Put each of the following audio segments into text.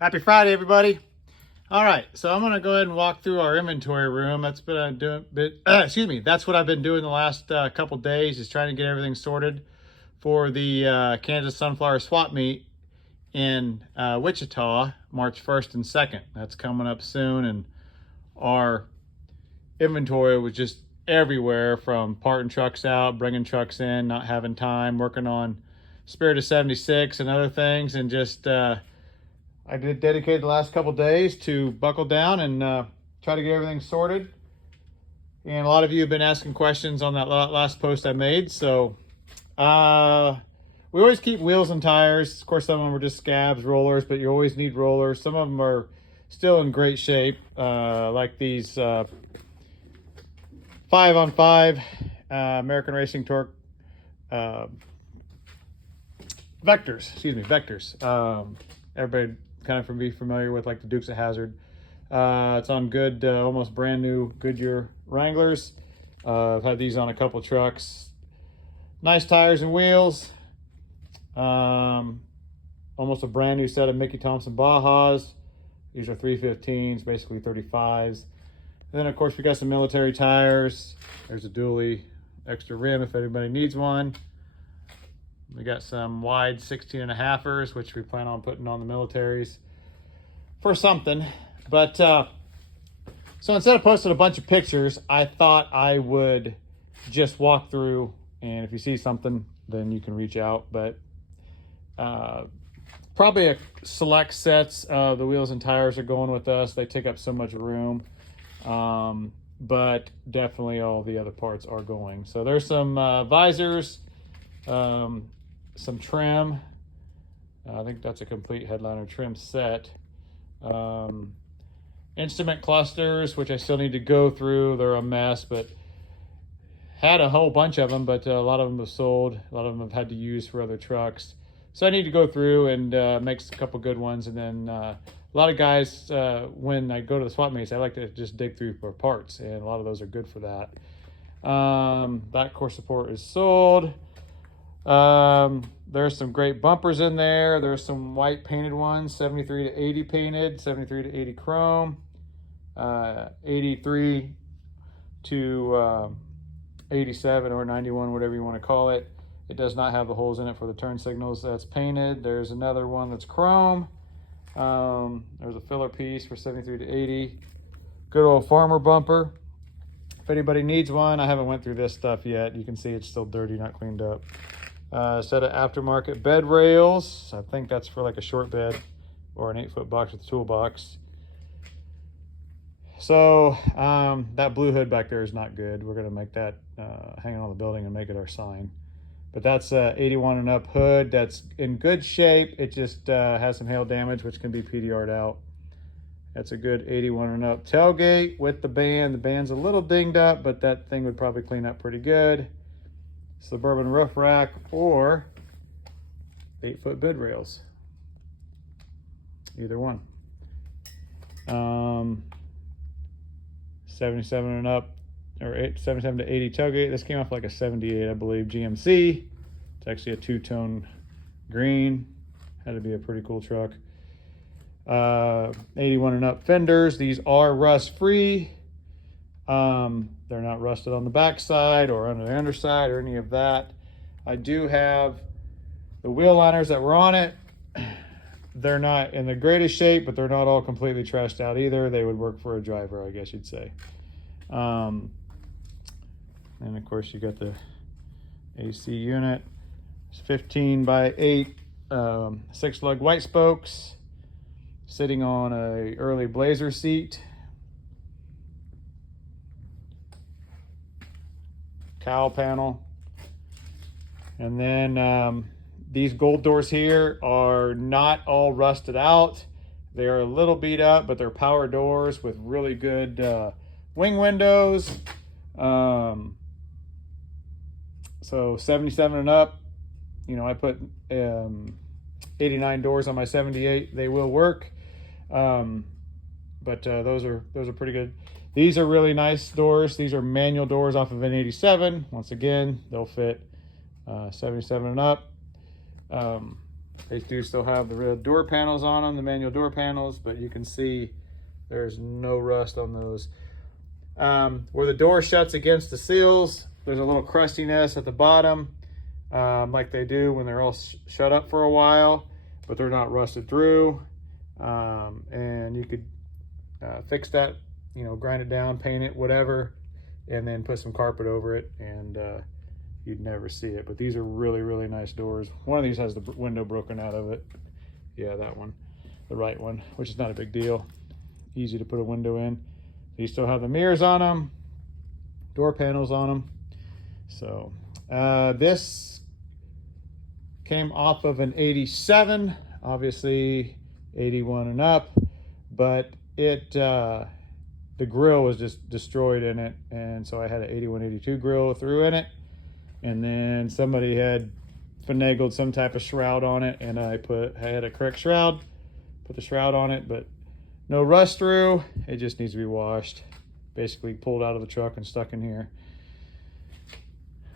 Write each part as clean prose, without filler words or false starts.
Happy Friday, everybody. All right, so I'm gonna go ahead and walk through our inventory room. That's that's what I've been doing the last couple days, is trying to get everything sorted for the Kansas Sunflower Swap Meet in Wichita, March 1st and 2nd. That's coming up soon, and our inventory was just everywhere, from parting trucks out, bringing trucks in, not having time, working on Spirit of 76 and other things, and just I did dedicate the last couple days to buckle down and try to get everything sorted. And a lot of you have been asking questions on that last post I made. So we always keep wheels and tires. Of course, some of them are just scabs, rollers, but you always need rollers. Some of them are still in great shape, like these 5-on-5 American Racing Torque Vectors. Everybody kind of be familiar with, like the Dukes of Hazzard. It's on good, almost brand new Goodyear Wranglers. I've had these on a couple trucks. Nice tires and wheels. Almost a brand new set of Mickey Thompson Bajas. These are 315s, basically 35s. And then of course we got some military tires. There's a dually extra rim if anybody needs one. We got some wide 16.5ers, which we plan on putting on the militaries for something. But so instead of posting a bunch of pictures, I thought I would just walk through, and if you see something, then you can reach out. But probably a select sets of the wheels and tires are going with us. They take up so much room. But definitely all the other parts are going. So there's some visors, some trim. I think that's a complete headliner trim set. Instrument clusters, which I still need to go through. They're a mess, but had a whole bunch of them, but a lot of them have sold. A lot of them have had to use for other trucks. So I need to go through and make a couple good ones. And then a lot of guys, when I go to the swap meets, I like to just dig through for parts, and a lot of those are good for that. That core support is sold. There's some great bumpers in there. There's some white painted ones, 73 to 80 painted, 73 to 80 chrome, 83 to 87 or 91, whatever you want to call it. It does not have the holes in it for the turn signals. That's painted. There's another one that's chrome. There's a filler piece for 73 to 80. Good old farmer bumper. If anybody needs one, I haven't went through this stuff yet. You can see it's still dirty, not cleaned up. Set of aftermarket bed rails. I think that's for like a short bed or an 8-foot box with a toolbox. So that blue hood back there is not good. We're going to make that hang on the building and make it our sign. But that's 81 and up hood. That's in good shape. It just has some hail damage, which can be PDR'd out. That's a good 81 and up tailgate with the band. The band's a little dinged up, but that thing would probably clean up pretty good. Suburban roof rack or 8-foot bed rails. Either one. 77 and up, or 77 to 80 tailgate. This came off like a 78, I believe, GMC. It's actually a two-tone green. Had to be a pretty cool truck. 81 and up fenders. These are rust-free. They're not rusted on the backside or under the underside or any of that. I do have the wheel liners that were on it. They're not in the greatest shape, but they're not all completely trashed out either. They would work for a driver, I guess you'd say. And of course you got the AC unit. It's 15 by 8 6-lug white spokes sitting on a early Blazer seat. Cowl panel. And then these gold doors here are not all rusted out. They are a little beat up, but they're power doors with really good wing windows. So 77 and up, you know, I put 89 doors on my 78. They will work. But those are pretty good. These are really nice doors. These are manual doors off of an 87. Once again, they'll fit 77 and up. They do still have the real door panels on them, the manual door panels, but you can see there's no rust on those. Where the door shuts against the seals, there's a little crustiness at the bottom, like they do when they're all shut up for a while, but they're not rusted through. And you could fix that, you know, grind it down, paint it, whatever, and then put some carpet over it, and you'd never see it. But these are really, really nice doors. One of these has the window broken out of it. Yeah, that one, the right one, which is not a big deal. Easy to put a window in. These still have the mirrors on them, door panels on them. So this came off of an 87, obviously 81 and up, but it the grill was just destroyed in it, and so I had an 81, 82 grill through in it, and then somebody had finagled some type of shroud on it, and I had a correct shroud, put the shroud on it, but no rust through. It just needs to be washed. Basically pulled out of the truck and stuck in here.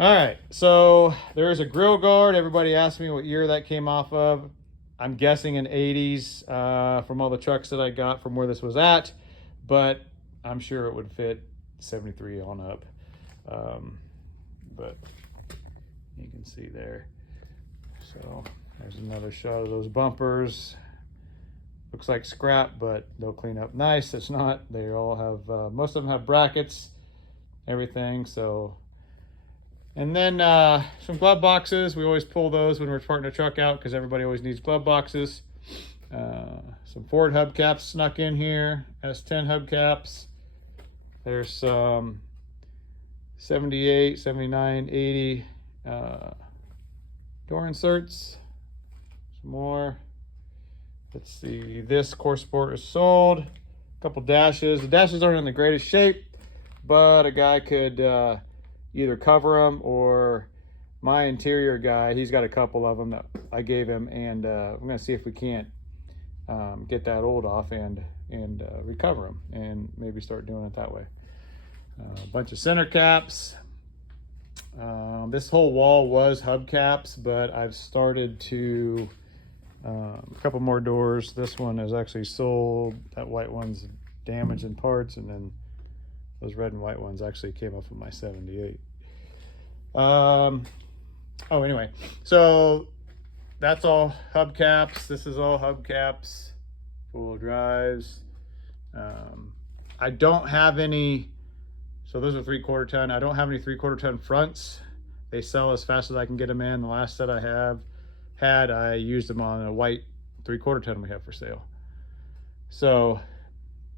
All right, so there's a grill guard. Everybody asked me what year that came off of. I'm guessing in 80s from all the trucks that I got from where this was at, but I'm sure it would fit 73 on up. But you can see there. So there's another shot of those bumpers. Looks like scrap, but they'll clean up nice. It's not. They all have, most of them have brackets, everything. So, and then some glove boxes. We always pull those when we're parting a truck out because everybody always needs glove boxes. Some Ford hubcaps snuck in here, S10 hubcaps. There's some 78, 79, 80 door inserts. Some more. Let's see, this Core Sport is sold. A couple dashes. The dashes aren't in the greatest shape, but a guy could either cover them, or my interior guy, he's got a couple of them that I gave him, and I'm gonna see if we can't get that old off and recover them and maybe start doing it that way. A bunch of center caps. This whole wall was hubcaps, but I've started to a couple more doors. This one is actually sold. That white one's damaged in parts, and then those red and white ones actually came off of my 78. Anyway, so that's all hubcaps. This is all hubcaps, four-wheel drives. I don't have any, so those are 3/4 ton. I don't have any 3/4 ton fronts. They sell as fast as I can get them in. The last set I I used them on a white 3/4 ton we have for sale. So,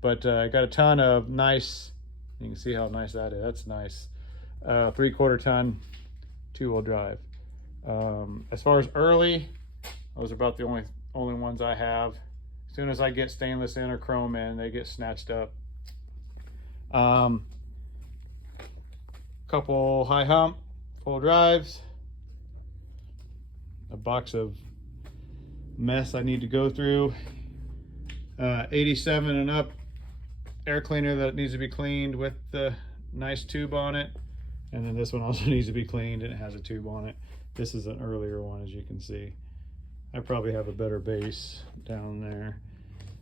but I got a ton of nice, you can see how nice that is. That's nice. 3/4 ton, 2-wheel drive. As far as early, those are about the only ones I have. As soon as I get stainless in or chrome in, they get snatched up. Couple high hump, full drives. A box of mess I need to go through. 87 and up air cleaner that needs to be cleaned with the nice tube on it. And then this one also needs to be cleaned, and it has a tube on it. This is an earlier one, as you can see. I probably have a better base down there.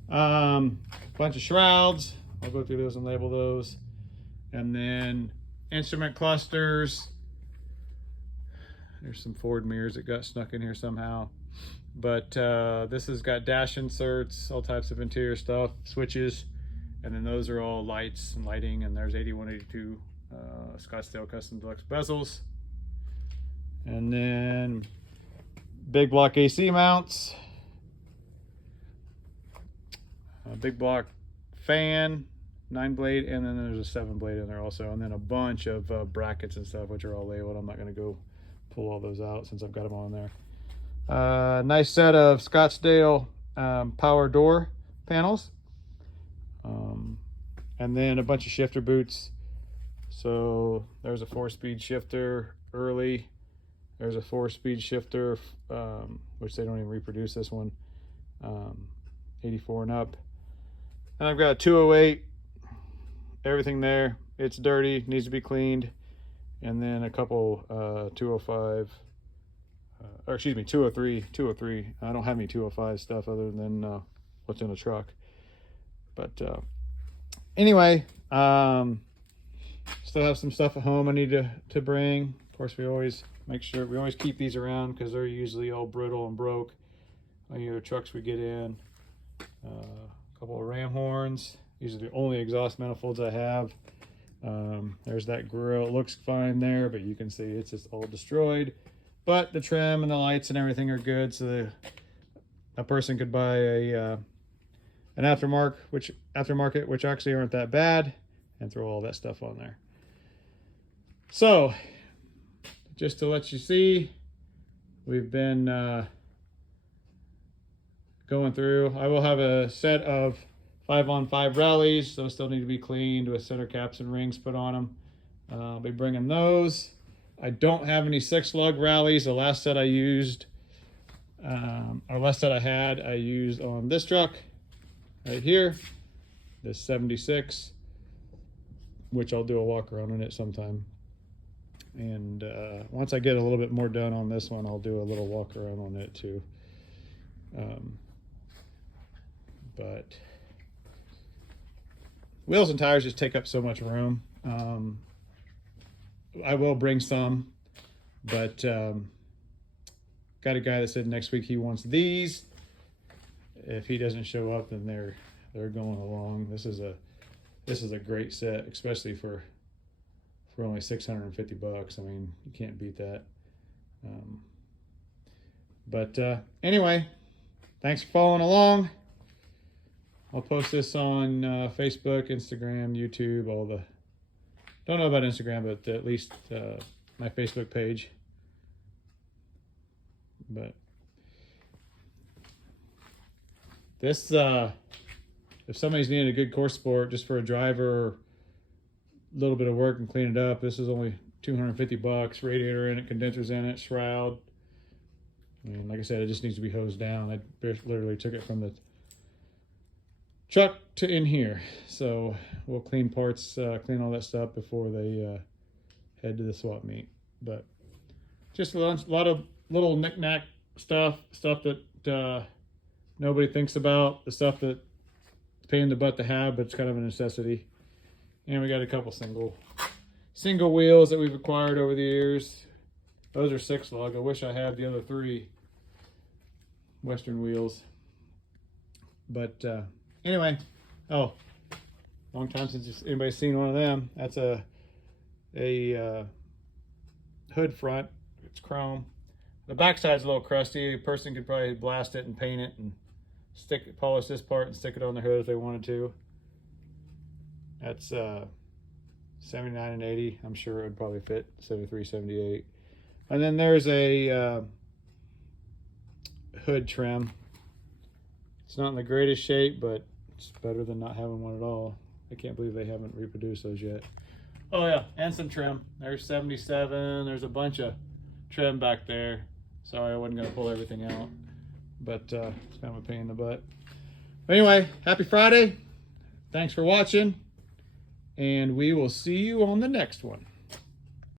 Bunch of shrouds. I'll go through those and label those. And then instrument clusters. There's some Ford mirrors that got snuck in here somehow. But this has got dash inserts, all types of interior stuff, switches. And then those are all lights and lighting. And there's 81, 82 Scottsdale Custom Deluxe bezels. And then big block AC mounts. A big block fan, 9-blade, and then there's a 7-blade in there also. And then a bunch of brackets and stuff, which are all labeled. I'm not going to go pull all those out since I've got them on there. Nice set of Scottsdale power door panels. And then a bunch of shifter boots. So there's a 4-speed shifter early. There's a 4-speed shifter, which they don't even reproduce this one, 84 and up. And I've got a 208, everything there. It's dirty, needs to be cleaned. And then a couple 205 or excuse me, 203. I don't have any 205 stuff other than what's in the truck. But anyway, still have some stuff at home I need to bring. Of course, we always keep these around because they're usually all brittle and broke. Any other trucks we get in. A couple of ram horns. These are the only exhaust manifolds I have. There's that grill. It looks fine there, but you can see it's just all destroyed. But the trim and the lights and everything are good, so a person could buy an aftermarket, which actually aren't that bad, and throw all that stuff on there. So, just to let you see, we've been going through. I will have a set of 5-on-5 rallies. Those still need to be cleaned with center caps and rings put on them. I'll be bringing those. I don't have any 6-lug rallies. The last set I used, I used on this truck right here, this 76, which I'll do a walk around on it sometime. And once I get a little bit more done on this one, I'll do a little walk around on it too. But wheels and tires just take up so much room. I will bring some, but got a guy that said next week he wants these. If he doesn't show up, then they're going along. This is a great set, especially for only $650. I mean, you can't beat that. But anyway, thanks for following along. I'll post this on Facebook, Instagram, YouTube, all the... Don't know about Instagram, but at least my Facebook page. But this, if somebody's needing a good course sport just for a driver, a little bit of work and clean it up, this is only $250. Radiator in it, condensers in it, shroud. And like I said, it just needs to be hosed down. I literally took it from the truck to in here, so we'll clean parts, clean all that stuff before they head to the swap meet. But just a lot of little knick-knack stuff that nobody thinks about, the stuff that it's a pain in the butt to have, but it's kind of a necessity. And we got a couple single wheels that we've acquired over the years. Those are 6-lug. I wish I had the other 3 Western wheels, but anyway, long time since anybody's seen one of them. That's a hood front. It's chrome. The backside's a little crusty. A person could probably blast it and paint it and polish this part and stick it on the hood if they wanted to. That's 79 and 80. I'm sure it would probably fit 73, 78. And then there's a hood trim. It's not in the greatest shape, but it's better than not having one at all. I can't believe they haven't reproduced those yet. Oh yeah, and some trim. There's 77. There's a bunch of trim back there. Sorry, I wasn't gonna pull everything out, but it's kind of a pain in the butt. But anyway, happy Friday. Thanks for watching, and we will see you on the next one.